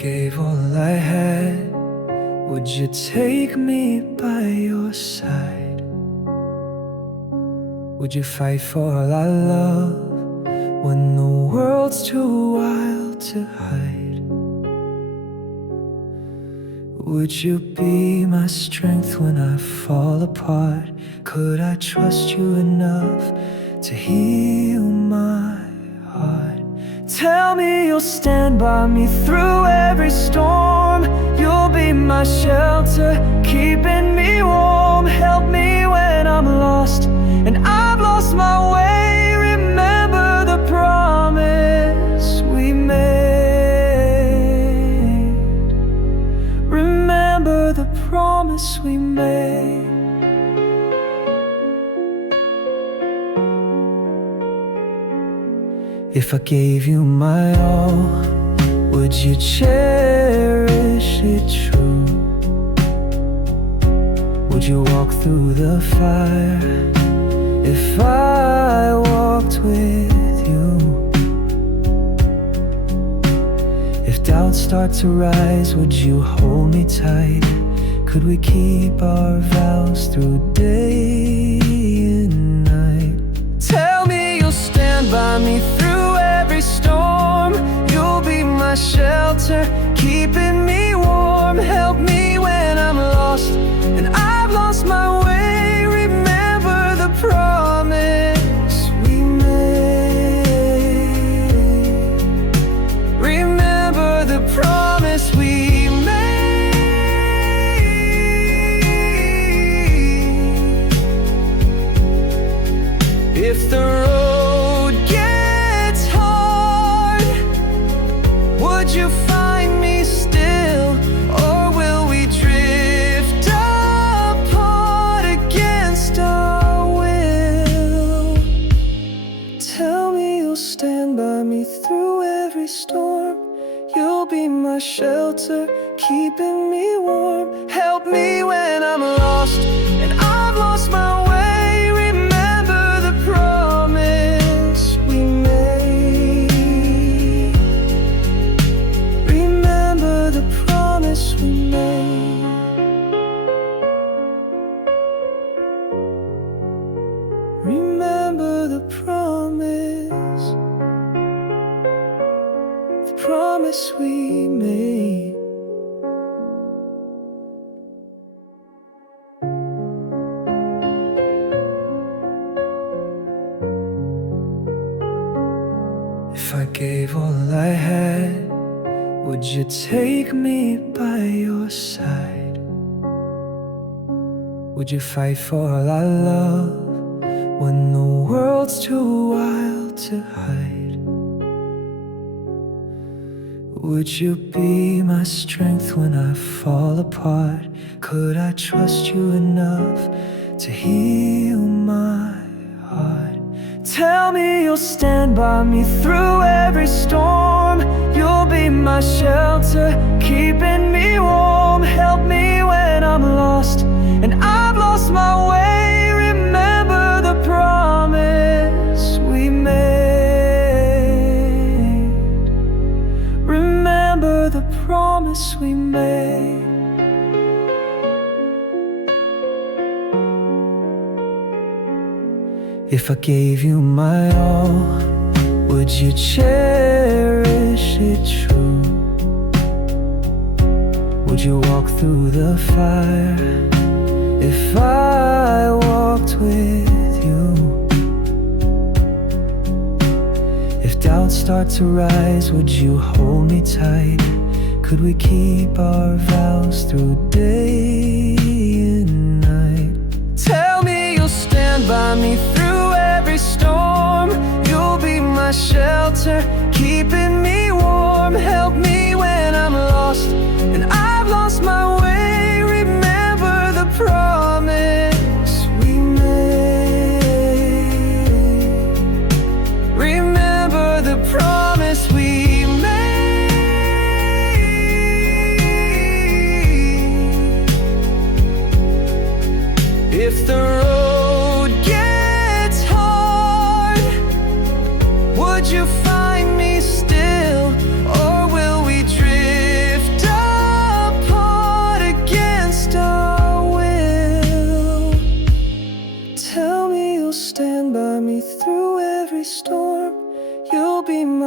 gave all I had, would you take me by your side? Would you fight for all our love when the world's too wild to hide? Would you be my strength when I fall apart? Could I trust you enough to heal my heart? Tell me you'll stand by me through every storm. You'll be my shelter, keeping me warm. Help me when I'm lost and I've lost my way. Remember the promise we made. Remember the promise we made. If I gave you my all, would you cherish it true? Would you walk through the fire if I walked with you? If doubts start to rise, would you hold me tight? Could we keep our vows through day and night? Tell me you'll stand by me through every storm. You'll be my shelter, keeping me warm. Help me when I'm lost and I've lost my way. Remember the promise we made. Remember the promise we made. If the road gets hard, would you find me still? Or will we drift apart against our will? Tell me you'll stand by me through every storm. You'll be my shelter, keeping me warm. Help me when I'm lost and I've lost my way. Remember the promise we made. Remember the promise we made. Remember the promise we made. If I gave all I had, would you take me by your side? Would you fight for all our love when the world's too wild to hide? Would you be my strength when I fall apart? Could I trust you enough to heal my heart? Tell me you'll stand by me through every storm. You'll be my shelter, keeping me warm. Help me when I'm lost and I've lost my way. Remember the promise we made. Remember the promise we made. If I gave you my all, would you cherish it true? Would you walk through the fire if I walked with you? If doubts start to rise, would you hold me tight? Could we keep our vows through day and night? Tell me you'll stand by me through every storm. You'll be my shelter, keeping me warm. Help me when I'm lost and I've lost my way. Remember the promise we made. Remember the promise we made. If the road gets hard, would you find me still? Or will we drift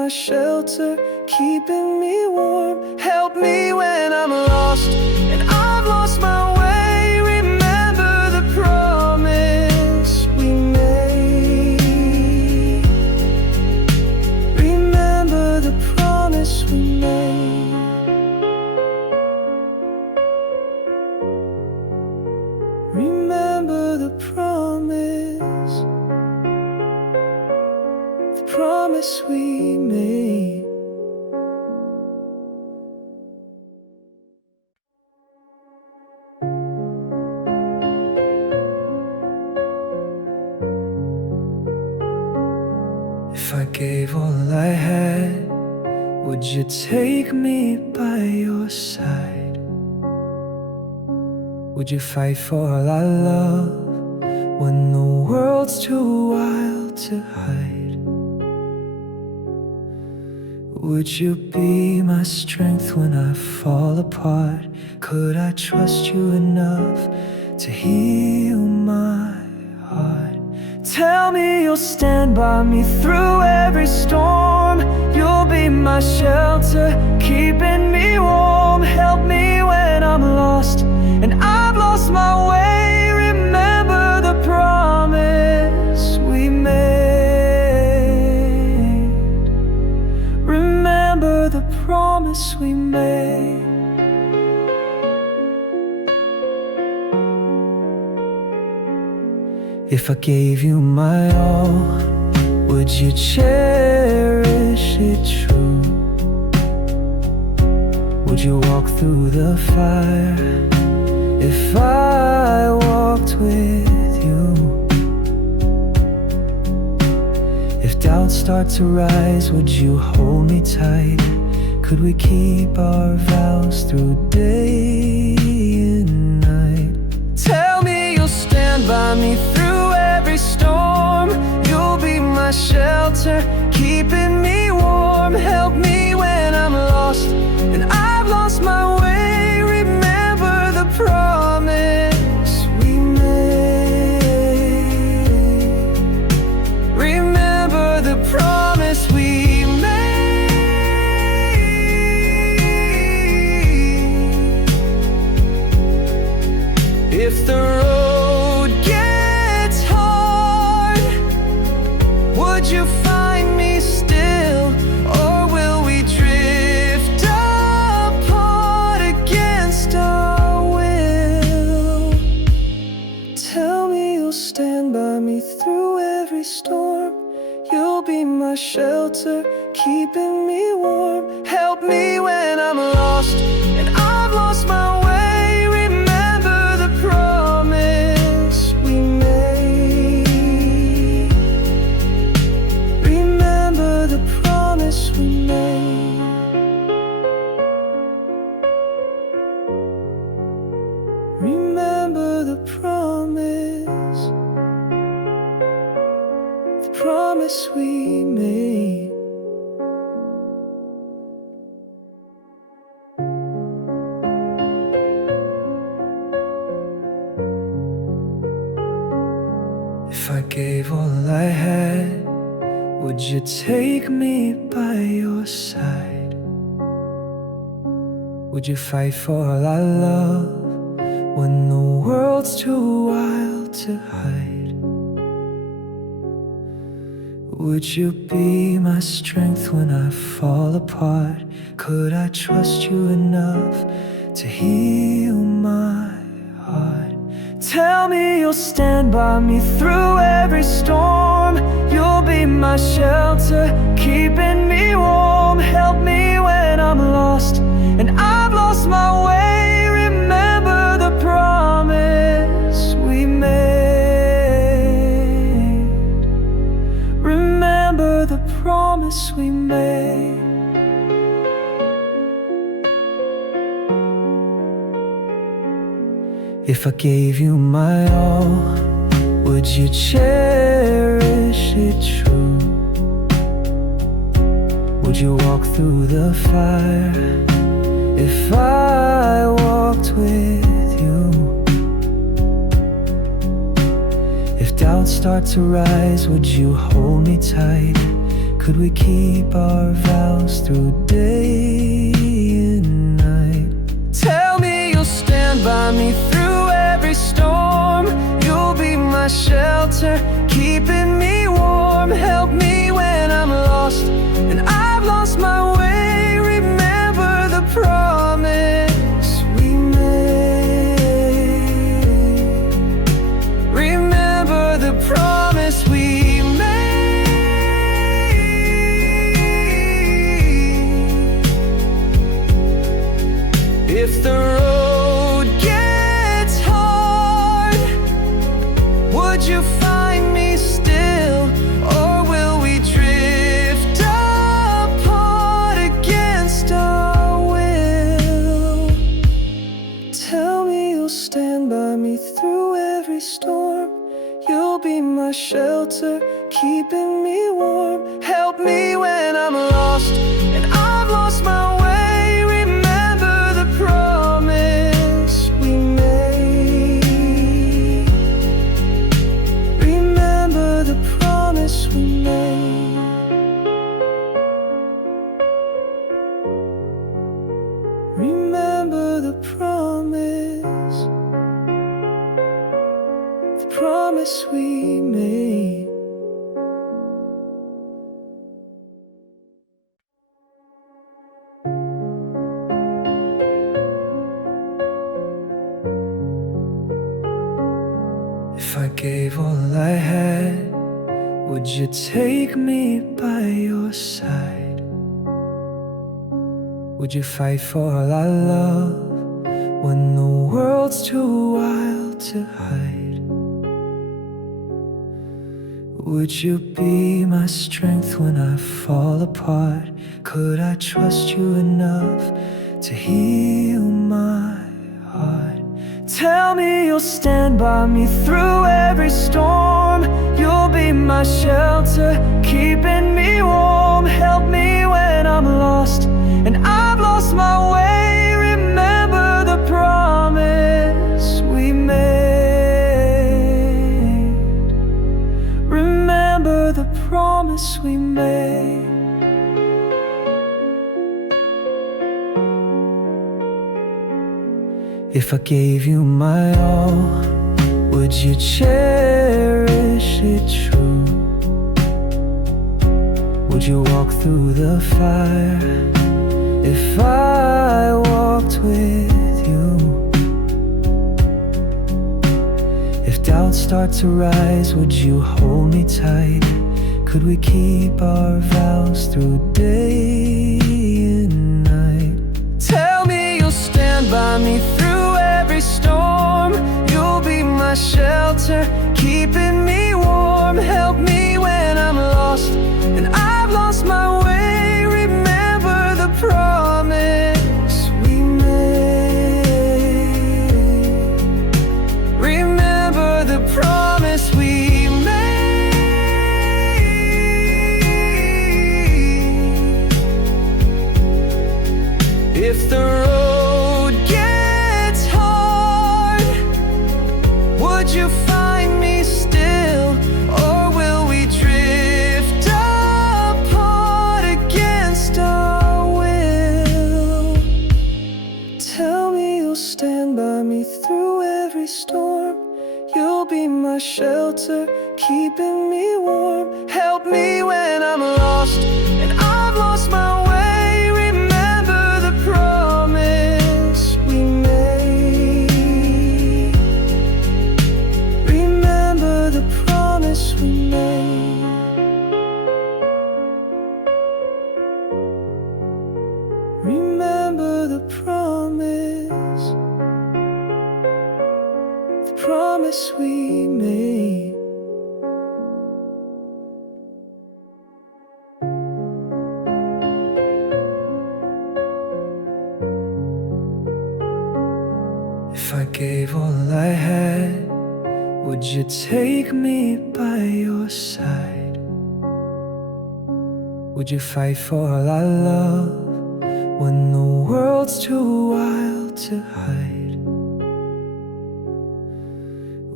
my shelter, keeping me warm. Help me when I'm lost and I've lost my way. Remember the promise we made. Remember the promise we made. Remember the promise we made. If I gave all I had, would you take me by your side? Would you fight for all I love when the world's too wild to hide? Would you be my strength when I fall apart? Could I trust you enough to heal my heart? Tell me you'll stand by me through every storm. You'll be my shelter, keeping me warm. Help me when I'm lost and I've lost my way. Remember the promise we made. Remember the promise we made. If I gave you my all, would you cherish it true? Would you walk through the fire if I walked with you? If doubts start to rise, would you hold me tight? Could we keep our vows through day and night? Tell me you'll stand by me through every storm. You'll be my shelter, keeping me warm. Help me when I'm lost and I've lost my way. Remember the promise we made. Remember the promise we made. If the road gets hard, would you find me still? Or will we drift apart against our will? Tell me you'll stand by me through every storm. You'll be my shelter, keeping me warm. Help me when I'm lost and I've lost my way. Remember the promise we made. Remember the promise we made. Remember the promise we made. If I gave all I had, would you take me by your side? Would you fight for all I love when the world's too wild to hide? Would you be my strength when I fall apart? Could I trust you enough to heal my heart? Tell me you'll stand by me through every storm. You'll be my shelter, keeping me warm. Help me when I'm lost and I've lost my way. Remember the promise we made. Remember the promise we made. If I gave you my all, would you cherish it true? Would you walk through the fire if I walked with you? If doubts start to rise, would you hold me tight? Could we keep our vows through day and night? Tell me you'll stand by me through every storm. You'll be my shelter, keeping me warm. Help me when I'm lost and I've lost my way. Remember the promise we made. Remember the promise we made. If the road gets hard, would you find me still? Or will we drift apart against our will? Tell me you'll stand by me through every storm. You'll be my shelter, keeping me warm. Help me when I'm lost and I've lost my way. Remember the promise we made. Remember the promise we made. Remember the promise we made. If I gave all I had, would you take me by your side? Would you fight for all I love when the world's too wild to hide? Would you be my strength when I fall apart? Could I trust you enough to heal my heart? Tell me you'll stand by me through every storm. You'll be my shelter, keeping me warm. Help me when I'm lost and I've lost my way. Remember the promise we made. Remember the promise we made. If I gave you my all, would you cherish it true? Would you walk through the fire if I walked with you? If doubts start to rise, would you hold me tight? Could we keep our vows through day and night? Tell me you'll stand by me through every storm. You'll be my shelter, keeping me warm. Help me when I'm lost and I've lost my way. Remember the promise we made. Remember the promise we made. If the road gets hard, would you find me still? Or will we drift apart against our will? Tell me you'll stand by me through every storm. You'll be my shelter, keeping me warm. Help me when I'm lost and I've lost my way. Remember the promise we made. Remember the promise we made. Remember the promise we made. If I gave all I had, would you take me by your side? Would you fight for all I love when the world's too wild to hide?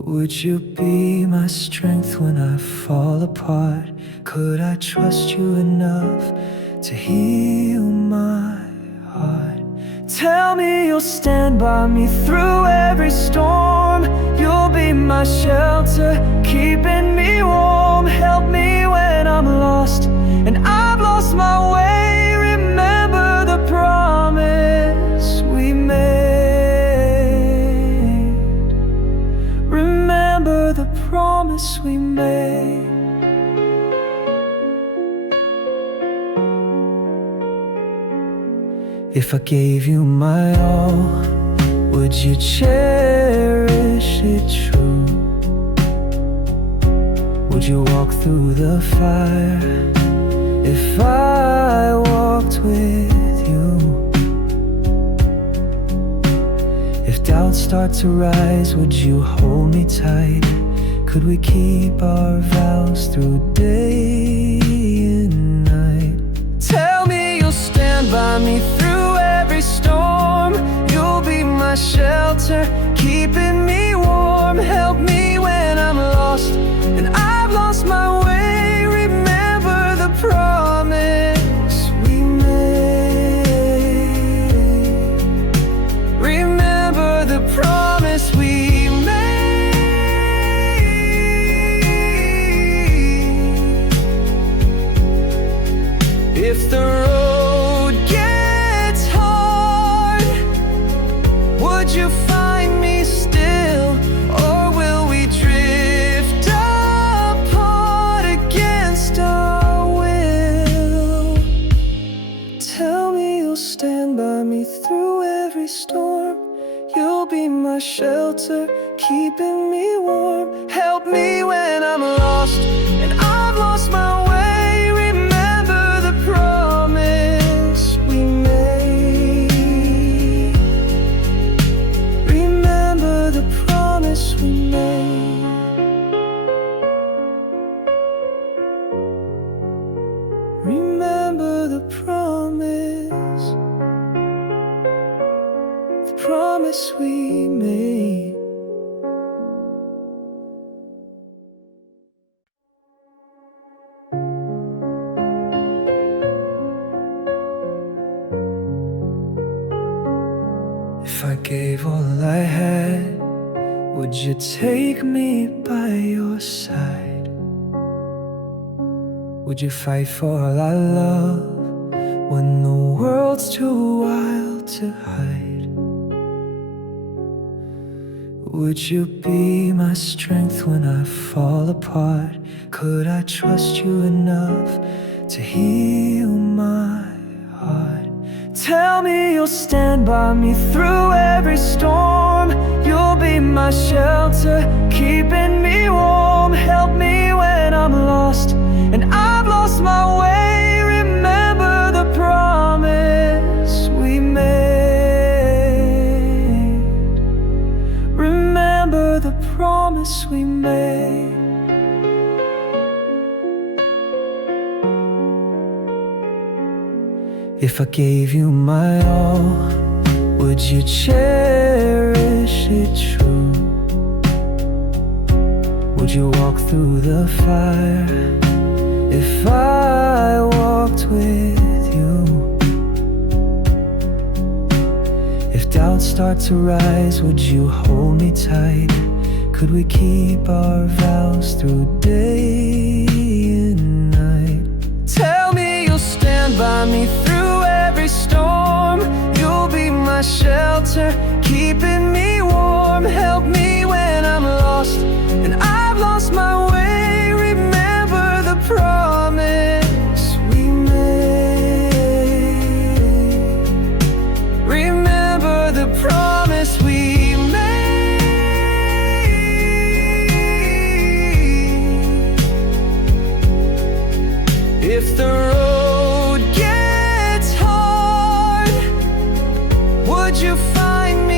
Would you be my strength when I fall apart? Could I trust you enough to heal my heart? Tell me you'll stand by me through every storm. You'll be my shelter, keeping me warm. Help me when I'm lost and I've lost my way. Remember the promise we made. Remember the promise we made. If I gave you my all, would you cherish it true? Would you walk through the fire if I walked with you? If doubts start to rise, would you hold me tight? Could we keep our vows through day and night? Tell me you'll stand by me through every storm. You'll be my shelter, keeping me warm. Help me when I'm lost and I've lost my way. Remember the promise we made. Remember the promise we made. If the road gets hard, would you find me still? Or will we drift apart against our will? Tell me you'll stand by me through every storm. You'll be my shelter, keeping me warm. Help me when I'm lost and I've lost my way. Remember the promise we made. Remember the promise we made. Remember the promise we made. If I gave all I had, would you take me by your side? Would you fight for all I love when the world's too wild to hide? Would you be my strength when I fall apart? Could I trust you enough to heal my heart? Tell me you'll stand by me through every storm. You'll be my shelter, keeping me warm. Help me when I'm lost and I've lost my way. Remember the promise we made. Remember the promise we made. If I gave you my all, would you cherish it true? Would you walk through the fire if I walked with you? If doubts start to rise, would you hold me tight? Could we keep our vows through day and night? Tell me you'll stand by me through every storm. You'll be my shelter, keeping me warm. Help me when I'm lost and I've lost my way. Remember the promise we made. Remember the promise we made. If the road gets hard, would you find me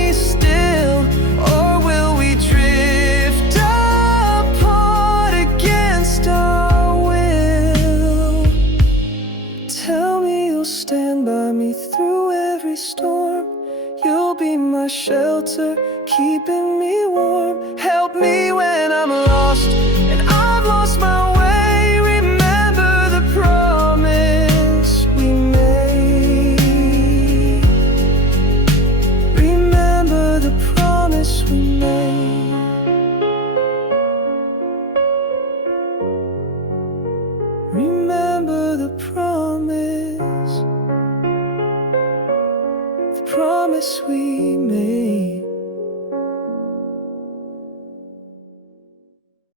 shelter, keeping me warm. Help me when I'm lost and I've lost my way. Remember the promise we made. Remember the promise we made. Remember the promise we made.